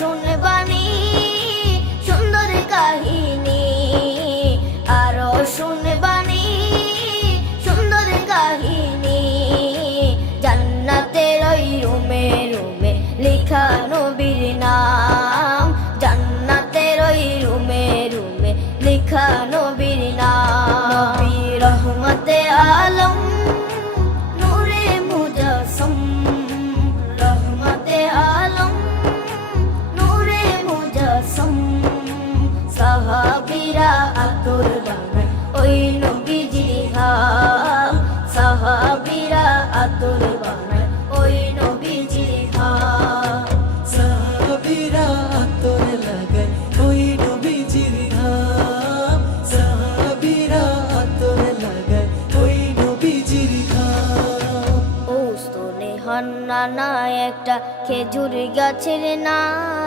শুনবানি সুন্দর কাহিনী, আরো শুনবানি সুন্দর কাহিনী। জান্নাতের ওই রুমে রুমে লেখা নবীর নাম, জান্নাতের ওই রুমে রুমে লেখা নবীর নাম। নবী রহমতে আলম নূরে মুজাসসম, রহমতে আলম নূরে মুজাসসম। সাহাবীরা আতর বানায় ওই নবীজির ঘাম, সাহাবীরা আতর বানায় ওই নবীজির ঘাম। সাহাবীরা আতর লাগায় ওই নবীজির ঘাম, সাহাবীরা আতর লাগায় ওই নবীজির ঘাম। ও স্তনে হান্নানা একটা খেজুর গাছের নাম।